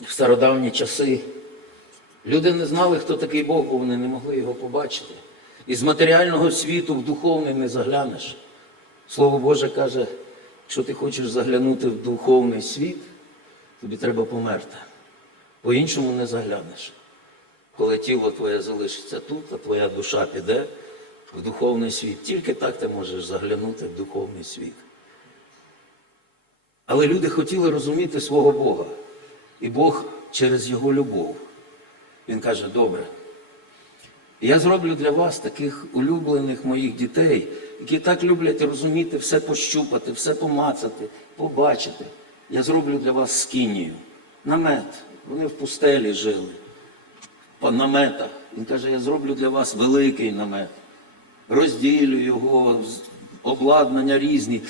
в стародавні часи. Люди не знали, хто такий Бог, бо вони не могли його побачити. Із матеріального світу в духовний не заглянеш. Слово Боже каже, якщо ти хочеш заглянути в духовний світ, тобі треба померти. По-іншому не заглянеш. Коли тіло твоє залишиться тут, а твоя душа піде в духовний світ. Тільки так ти можеш заглянути в духовний світ. Але люди хотіли розуміти свого Бога. І Бог через його любов. Він каже, добре, я зроблю для вас таких улюблених моїх дітей, які так люблять розуміти, все пощупати, все помацати, побачити. Я зроблю для вас скинію, намет. Вони в пустелі жили, по наметах. Він каже, я зроблю для вас великий намет. Розділю його, обладнання різні,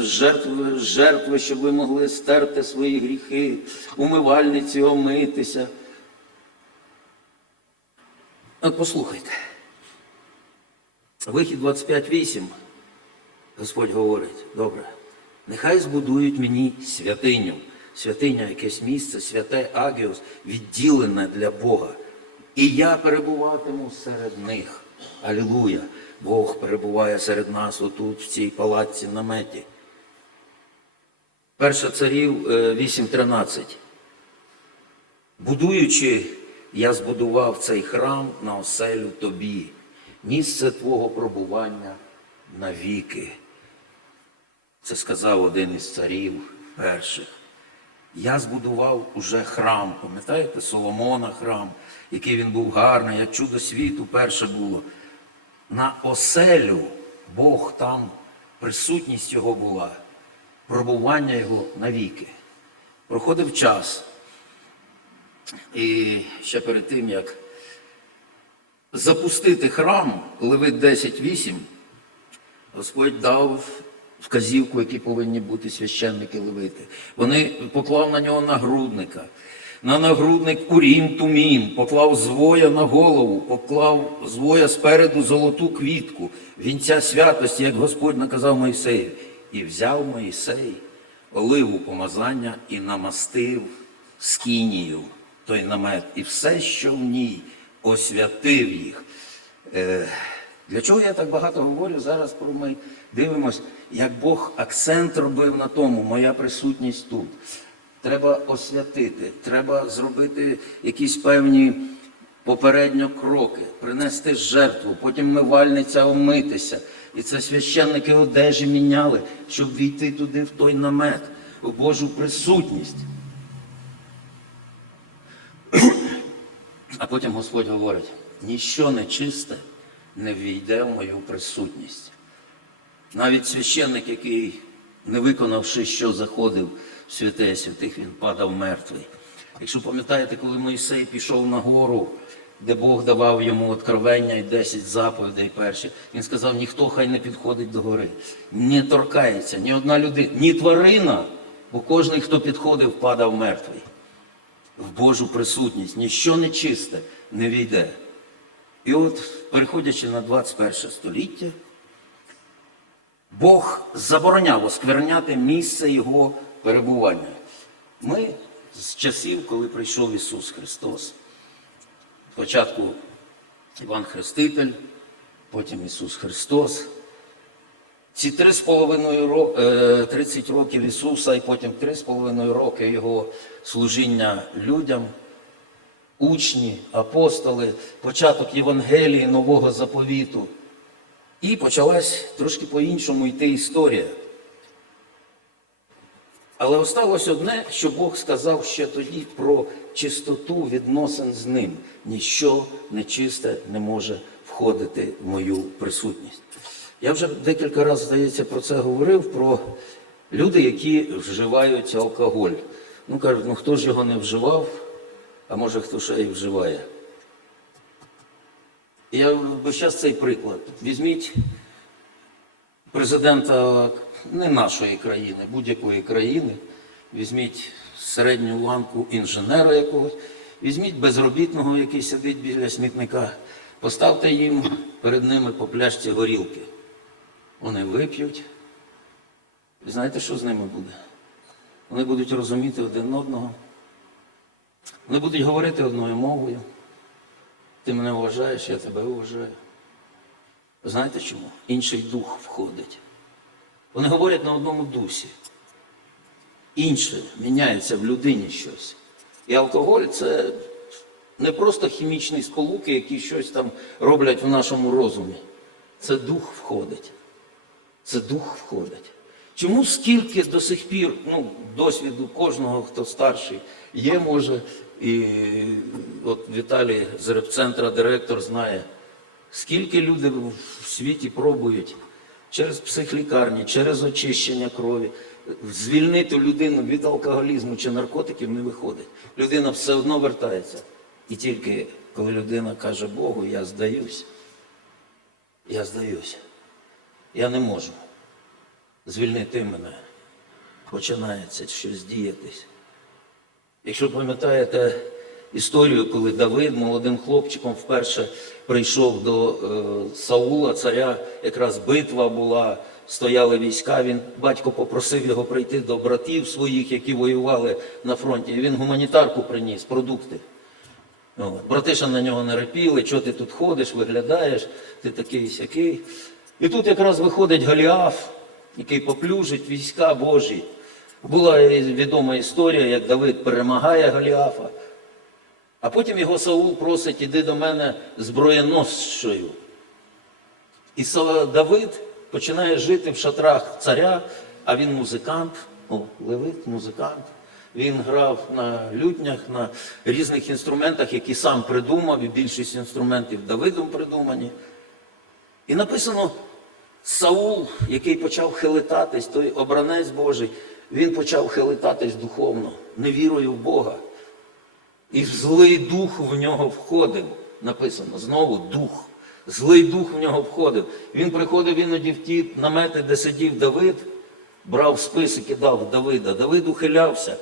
жертви, жертви, щоб ви могли стерти свої гріхи, умивальниці омитися. От послухайте. Вихід 25.8. Господь говорить, добре, нехай збудують мені святиню. Святиня якесь місце, святе Агіос, відділене для Бога. І я перебуватиму серед них. Алілуя! Бог перебуває серед нас отут, в цій палаці наметі. Перша царів е, 8.13. Будуючи, я збудував цей храм на оселю тобі, місце твого пробування навіки. Це сказав один із царів перших. Я збудував уже храм, пам'ятаєте, Соломона храм, який він був гарний, як чудо світу перше було. На оселю Бог там, присутність його була, пробування його навіки. Проходив час. І ще перед тим, як запустити храм, Левит 10.8, Господь дав вказівку, які повинні бути священники левити. Вони поклав на нього нагрудника. На нагрудник урім тумім, поклав звоя на голову, поклав звоя спереду золоту квітку, вінця святості, як Господь наказав Моїсею. І взяв Моїсей оливу помазання і намастив скінію, той намет, і все, що в ній, освятив їх. Е, Для чого я так багато говорю? Зараз про ми дивимось, як Бог акцент робив на тому, моя присутність тут. Треба освятити, треба зробити якісь певні попередньо кроки, принести жертву, потім мивальниця омитися. І це священники одежі міняли, щоб війти туди в той намет, у Божу присутність. А потім Господь говорить: ніщо нечисте не війде в мою присутність. Навіть священник, який, не виконавши, що заходив в святе святих, він падав мертвий. Якщо пам'ятаєте, коли Мойсей пішов на гору, де Бог давав йому откровення і 10 заповідей перші, він сказав, ніхто хай не підходить до гори, не торкається, ні одна людина, ні тварина, бо кожен, хто підходив, падав мертвий. В Божу присутність, ніщо нечисте не війде. І от, переходячи на 21 століття, Бог забороняв оскверняти місце Його перебування. Ми з часів, коли прийшов Ісус Христос, спочатку Іван Хреститель, потім Ісус Христос. Ці три з половиною ро- е, 30 років Ісуса і потім три з половиною роки Його служіння людям, учні, апостоли, початок Євангелії Нового заповіту. І почалась трошки по-іншому йти історія. Але осталось одне, що Бог сказав ще тоді про чистоту відносин з ним. Ніщо нечисте не може входити в мою присутність. Я вже декілька разів, здається, про це говорив, про люди, які вживають алкоголь. Ну, кажуть, ну хто ж його не вживав, а може хто ще й вживає. Я весь цей приклад. Візьміть президента не нашої країни, будь-якої країни, візьміть середню ланку інженера якогось, візьміть безробітного, який сидить біля смітника, поставте їм перед ними по пляшці горілки. Вони вип'ють. І знаєте, що з ними буде? Вони будуть розуміти один одного, Вони будуть говорити одною мовою. Ти мене вважаєш, я тебе вважаю. Знаєте чому? Інший дух входить. Вони говорять на одному дусі. Інше міняється в людині щось. І алкоголь це не просто хімічні сполуки, які щось там роблять в нашому розумі. Це дух входить. Це дух входить. Чому скільки до сих пір, ну, досвіду кожного, хто старший, є, може, і от Віталій з репцентра, директор, знає, скільки люди в світі пробують через психлікарні, через очищення крові. Звільнити людину від алкоголізму чи наркотиків не виходить. Людина все одно вертається. І тільки коли людина каже Богу, я здаюсь, я здаюсь, я не можу. Звільнити мене. Починається щось діятись. Якщо пам'ятаєте історію, коли Давид молодим хлопчиком вперше прийшов до е, Саула, царя, якраз битва була, стояли війська, він батько попросив його прийти до братів своїх, які воювали на фронті. І він гуманітарку приніс, продукти. От. Братиша на нього не репіли, що ти тут ходиш, виглядаєш, ти такий сякий. І тут якраз виходить Голіаф, який поплюжить війська Божі. Була відома історія, як Давид перемагає Голіафа, а потім його Саул просить, іди до мене зброєносшою. І Давид починає жити в шатрах царя, а він музикант, о, левит, музикант. Він грав на лютнях, на різних інструментах, які сам придумав, і більшість інструментів Давидом придумані. І написано, Саул, який почав хилитатись, той обранець Божий, він почав хилитатись духовно, невірою в Бога. І злий дух в нього входив. Написано знову дух. Злий дух в нього входив. Він приходив іноді в ті намети, де сидів Давид, брав списи, кидав Давида. Давид ухилявся,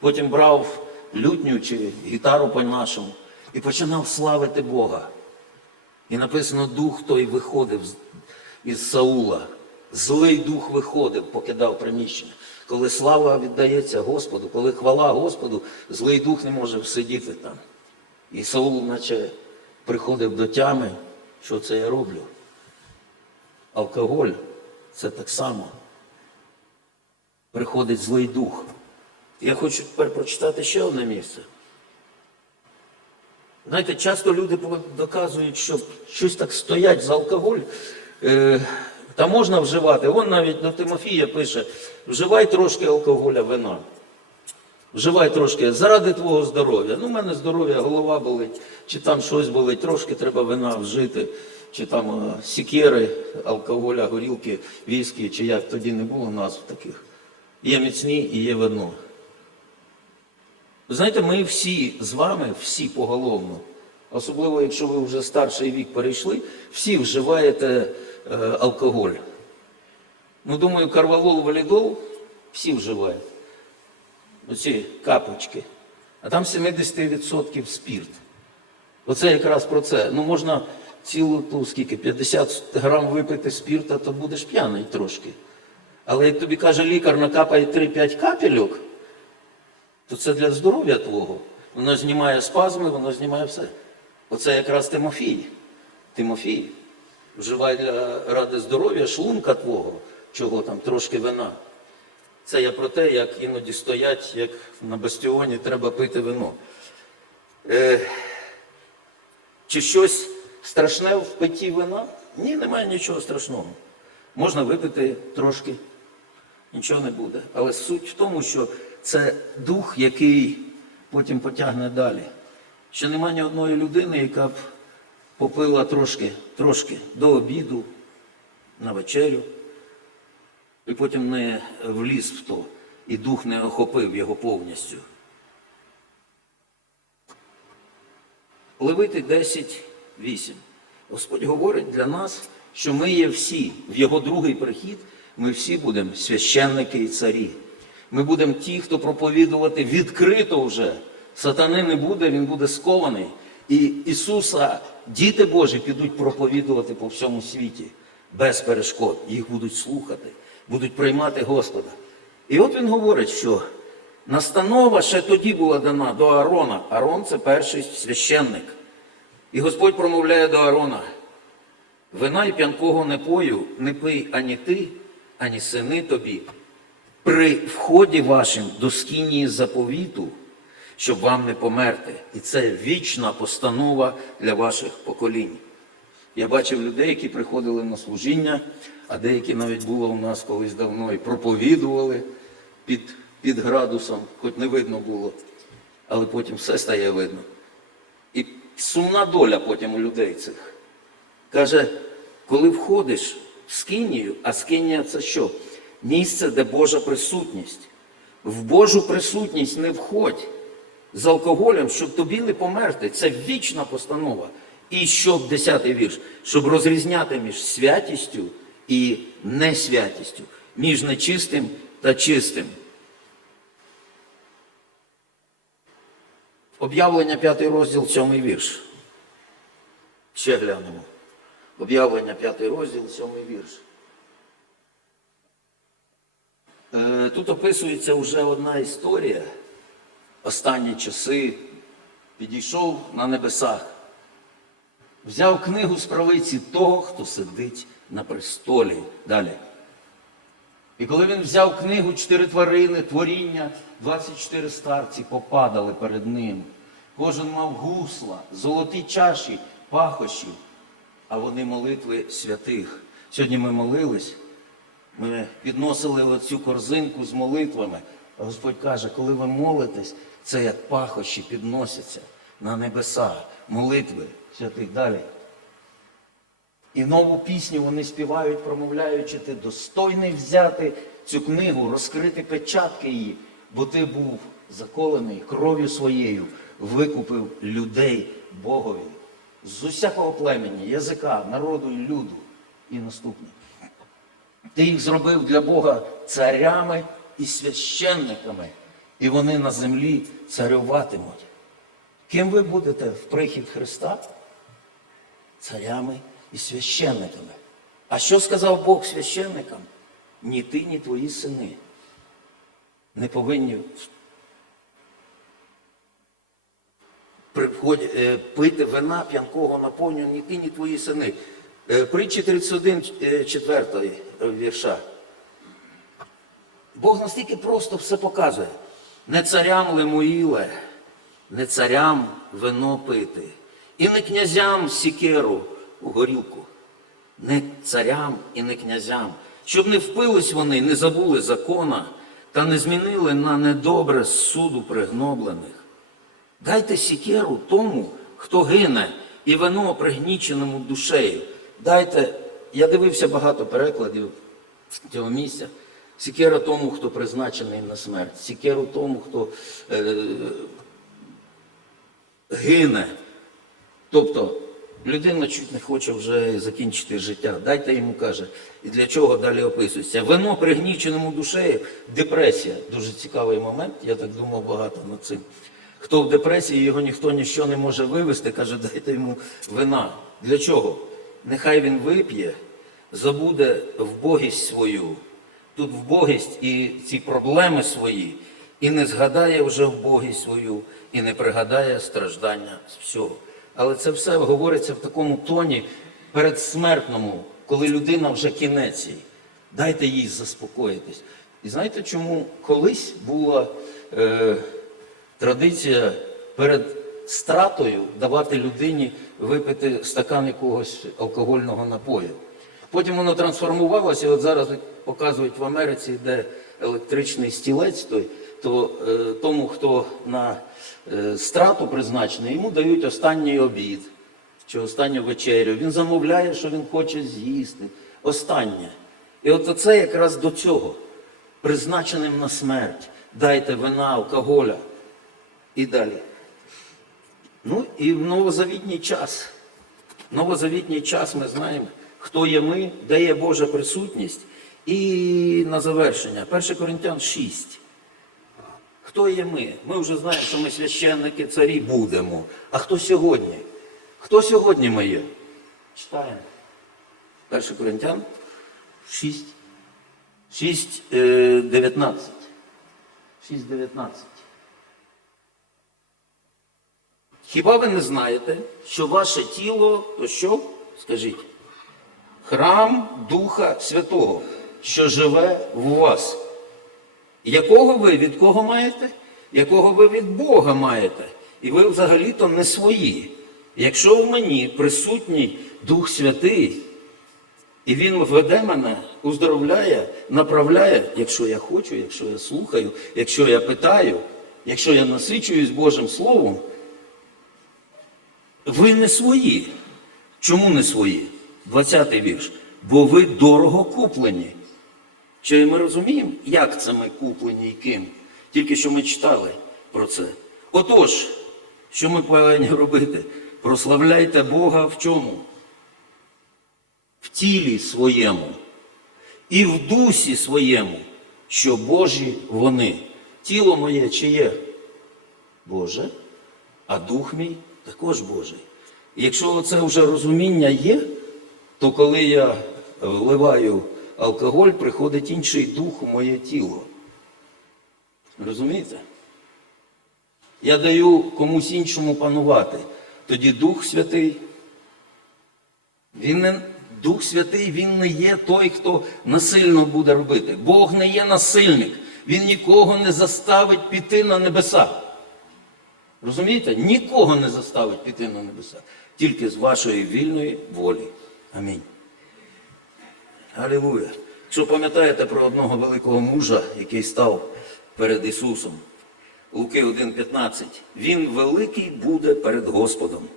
потім брав лютню чи гітару по-нашому і починав славити Бога. І написано, дух той виходив із Саула. Злий дух виходив, покидав приміщення. Коли слава віддається Господу, коли хвала Господу, злий дух не може всидіти там. І Саул, наче приходив до тями, що це я роблю. Алкоголь це так само. Приходить злий дух. Я хочу тепер прочитати ще одне місце. Знаєте, часто люди доказують, що щось так стоять за алкоголь, е, та можна вживати. Вон навіть до Тимофія пише: вживай трошки алкоголя, вина. Вживай трошки заради твого здоров'я. Ну, в мене здоров'я, голова болить, чи там щось болить, трошки треба вина вжити, чи там е, сікери, алкоголя, горілки, віскі, чи як тоді не було назв таких. Є міцні і є вино. Ви знаєте, ми всі з вами, всі поголовно, особливо якщо ви вже старший вік перейшли, всі вживаєте алкоголь. Ну, думаю, карвалол, валідол всі вживають. Оці капочки. А там 70% спірт. Оце якраз про це. Ну, можна цілу ту скільки, 50 грам випити спірта, то будеш п'яний трошки. Але як тобі каже лікар, накапай 3-5 капельок, то це для здоров'я твого. Воно знімає спазми, воно знімає все. Оце якраз Тимофій. Тимофій. Вживай для ради здоров'я шлунка твого, чого там трошки вина. Це я про те, як іноді стоять, як на бастіоні треба пити вино. Е, чи щось страшне в питті вина? Ні, немає нічого страшного. Можна випити трошки, нічого не буде. Але суть в тому, що це дух, який потім потягне далі. Ще немає ні одної людини, яка б попила трошки, трошки до обіду, на вечерю, і потім не вліз в то, і дух не охопив його повністю. Левити 10.8. Господь говорить для нас, що ми є всі, в Його другий прихід, ми всі будемо священники і царі. Ми будемо ті, хто проповідувати відкрито вже. Сатани не буде, він буде скований. І Ісуса, діти Божі, підуть проповідувати по всьому світі без перешкод. Їх будуть слухати, будуть приймати Господа. І от він говорить, що Настанова ще тоді була дана до Аарона. Аарон це перший священник. І Господь промовляє до Аарона: вина й п'янкого непою не пий ані ти, ані сини тобі. При вході вашим до скинії заповіту, щоб вам не померти. І це вічна постанова для ваших поколінь. Я бачив людей, які приходили на служіння, а деякі навіть було у нас колись давно і проповідували під, під градусом, хоч не видно було, але потім все стає видно. І сумна доля потім у людей цих. Каже, коли входиш в скинію, а скинія це що? Місце, де Божа присутність. В Божу присутність не входь з алкоголем, щоб тобі не померти. Це вічна постанова. І щоб, десятий вірш, щоб розрізняти між святістю і несвятістю, між нечистим та чистим. Об'явлення п'ятий розділ, сьомий вірш. Ще глянемо. Об'явлення п'ятий розділ, сьомий вірш. Е, Тут описується вже одна історія. Останні часи підійшов на небесах, взяв книгу з правиці того, хто сидить на престолі. Далі. І коли він взяв книгу чотири тварини, творіння, 24 старці попадали перед ним. Кожен мав гусла, золоті чаші, пахощі, а вони молитви святих. Сьогодні ми молились, ми підносили оцю корзинку з молитвами. Господь каже, коли ви молитесь, це як пахощі підносяться на небеса, молитви святих далі. І нову пісню вони співають, промовляючи, ти достойний взяти цю книгу, розкрити печатки її, бо ти був заколений кров'ю своєю, викупив людей Богові з усякого племені, язика, народу і люду. І наступне. Ти їх зробив для Бога царями і священниками, і вони на землі царюватимуть. Ким ви будете в прихід Христа? Царями і священниками. А що сказав Бог священникам? Ні ти, ні твої сини не повинні е, пити вина п'янкого напою, ні ти, ні твої сини. Е, Притчі 31, е, 4 вірша. Бог настільки просто все показує. Не царям Лемуїле, не царям вино пити, і не князям сікеру у горілку, не царям і не князям, щоб не впились вони, не забули закона та не змінили на недобре суду пригноблених. Дайте сікеру тому, хто гине, і вино пригніченому душею. Дайте, я дивився багато перекладів цього місця. Сікера тому, хто призначений на смерть, сікеру тому, хто е, гине. Тобто людина чуть не хоче вже закінчити життя. Дайте йому каже. І для чого далі описується? Вино пригніченому душею, депресія. Дуже цікавий момент, я так думав багато над цим. Хто в депресії, його ніхто ніщо не може вивести, каже, дайте йому вина. Для чого? Нехай він вип'є, забуде вбогість свою, тут вбогість і ці проблеми свої, і не згадає вже вбогість свою, і не пригадає страждання з всього. Але це все говориться в такому тоні передсмертному, коли людина вже кінець. Дайте їй заспокоїтись. І знаєте, чому колись була е, традиція перед стратою давати людині випити стакан якогось алкогольного напою. Потім воно трансформувалося, і от зараз показують в Америці, де електричний стілець, той, то е, тому, хто на е, страту призначений, йому дають останній обід чи останню вечерю. Він замовляє, що він хоче з'їсти. Останнє. І от це якраз до цього, призначеним на смерть. Дайте вина, алкоголя і далі. Ну і в новозавітній час. Новозавітній час ми знаємо, хто є ми, де є Божа присутність. І на завершення, 1 Коринтян 6. Хто є ми? Ми вже знаємо, що ми священники, царі будемо. А хто сьогодні? Хто сьогодні ми є? Читаємо. 1 Коринтян 6. 6, е, 19. 6.19. Хіба ви не знаєте, що ваше тіло, то що? Скажіть, храм Духа Святого, що живе в вас. Якого ви від кого маєте? Якого ви від Бога маєте? І ви взагалі-то не свої. Якщо в мені присутній Дух Святий, і Він веде мене, уздоровляє, направляє, якщо я хочу, якщо я слухаю, якщо я питаю, якщо я насичуюсь Божим Словом, ви не свої. Чому не свої? 20-й вірш. Бо ви дорого куплені. Чи ми розуміємо, як це ми куплені і ким? Тільки що ми читали про це. Отож, що ми повинні робити? Прославляйте Бога в чому? В тілі своєму і в дусі своєму, що Божі вони. Тіло моє чиє? Боже, а дух мій також Божий. І якщо це вже розуміння є, то коли я вливаю алкоголь, приходить інший дух у моє тіло. Розумієте? Я даю комусь іншому панувати. Тоді Дух Святий, він не, Дух Святий, він не є той, хто насильно буде робити. Бог не є насильник. Він нікого не заставить піти на небеса. Розумієте? Нікого не заставить піти на небеса. Тільки з вашої вільної волі. Амінь. Алілуя. Якщо пам'ятаєте про одного великого мужа, який став перед Ісусом, Луки 1,15, Він великий буде перед Господом.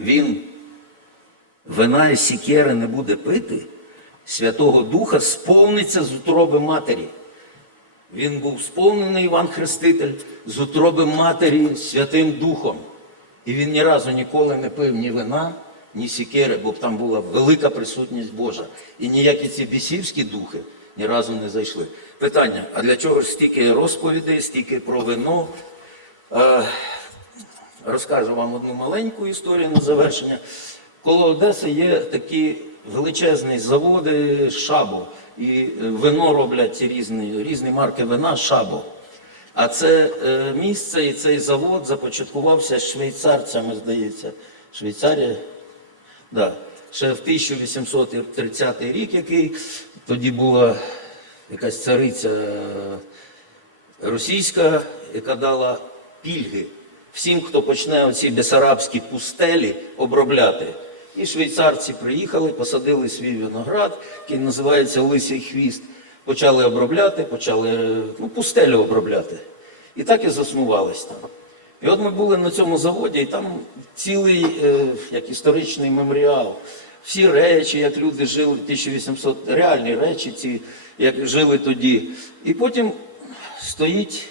Він вина і сікери не буде пити, Святого Духа сповниться з утроби матері. Він був сповнений Іван Хреститель з утроби матері Святим Духом. І він ні разу ніколи не пив ні вина, ні сікери, бо там була велика присутність Божа. І ніякі ці бісівські духи ні разу не зайшли. Питання: а для чого ж стільки розповідей, стільки про вино? Е, розкажу вам одну маленьку історію на завершення. Коло Одеси є такі величезні заводи Шабо. І е, вино роблять різні, різні марки вина Шабо. А це е, місце і цей завод започаткувався швейцарцями, здається. Швейцарія, да. ще в 1830 рік, який тоді була якась цариця е, російська, яка дала пільги всім, хто почне оці бесарабські пустелі обробляти. І швейцарці приїхали, посадили свій виноград, який називається Лисий хвіст. Почали обробляти, почали е, ну, пустелю обробляти. І так і заснувались там. І от ми були на цьому заводі, і там цілий е, як історичний меморіал. Всі речі, як люди жили 1800, реальні речі, ці, як жили тоді. І потім стоїть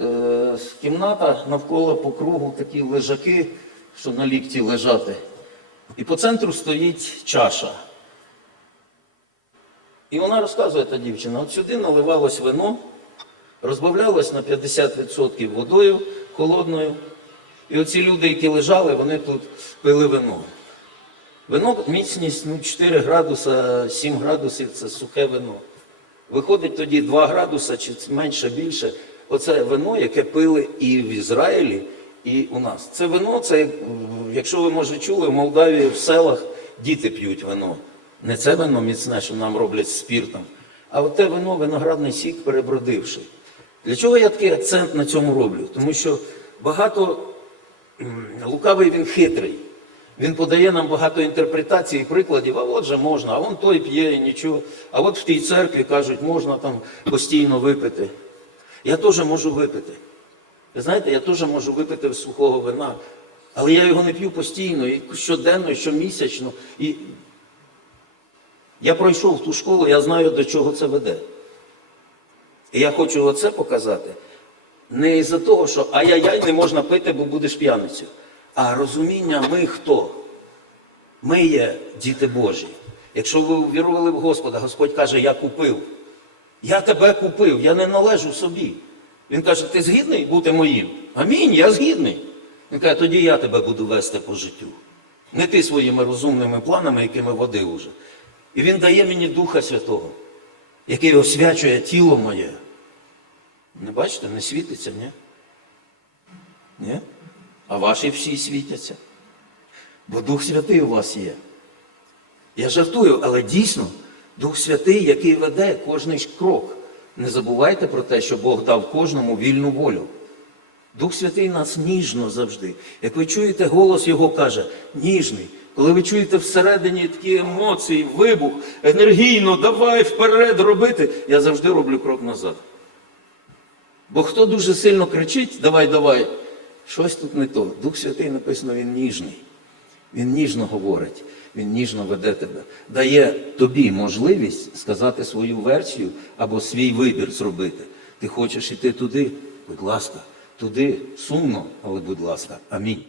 е, кімната навколо по кругу такі лежаки, що на лікті лежати. І по центру стоїть чаша. І вона розказує та дівчина, от сюди наливалось вино, розбавлялось на 50% водою холодною. І оці люди, які лежали, вони тут пили вино. Вино міцність ну, 4 градуса, 7 градусів це сухе вино. Виходить тоді 2 градуса чи менше більше. Оце вино, яке пили і в Ізраїлі, і у нас. Це вино, це, якщо ви може чули, в Молдавії в селах діти п'ють вино. Не це вино міцне, що нам роблять спіртом, а те вино, виноградний сік перебродивший. Для чого я такий акцент на цьому роблю? Тому що багато лукавий він хитрий. Він подає нам багато інтерпретацій і прикладів, а от же можна, а он той п'є і нічого. А от в тій церкві кажуть, можна там постійно випити. Я теж можу випити. Ви знаєте, я теж можу випити сухого вина, але я його не п'ю постійно, і щоденно, і щомісячно. І я пройшов ту школу, я знаю, до чого це веде. І я хочу оце показати. Не із-за того, що ай-яй-яй не можна пити, бо будеш п'яницю. А розуміння ми хто? Ми є діти Божі. Якщо ви увірували в Господа, Господь каже, я купив. Я тебе купив, я не належу собі. Він каже, ти згідний бути моїм? Амінь, я згідний. Він каже, тоді я тебе буду вести по життю. Не ти своїми розумними планами, якими водив уже. І він дає мені Духа Святого, який освячує тіло моє Не бачите, не світиться, ні? Ні? А ваші всі світяться. Бо Дух Святий у вас є. Я жартую, але дійсно Дух Святий, який веде кожний крок. Не забувайте про те, що Бог дав кожному вільну волю. Дух Святий нас ніжно завжди. Як ви чуєте, голос Його каже, ніжний. Коли ви чуєте всередині такі емоції, вибух, енергійно, давай вперед робити, я завжди роблю крок назад. Бо хто дуже сильно кричить, давай, давай, щось тут не то. Дух Святий написано, він ніжний. Він ніжно говорить, він ніжно веде тебе, дає тобі можливість сказати свою версію або свій вибір зробити. Ти хочеш іти туди, будь ласка, туди сумно, але будь ласка. Амінь.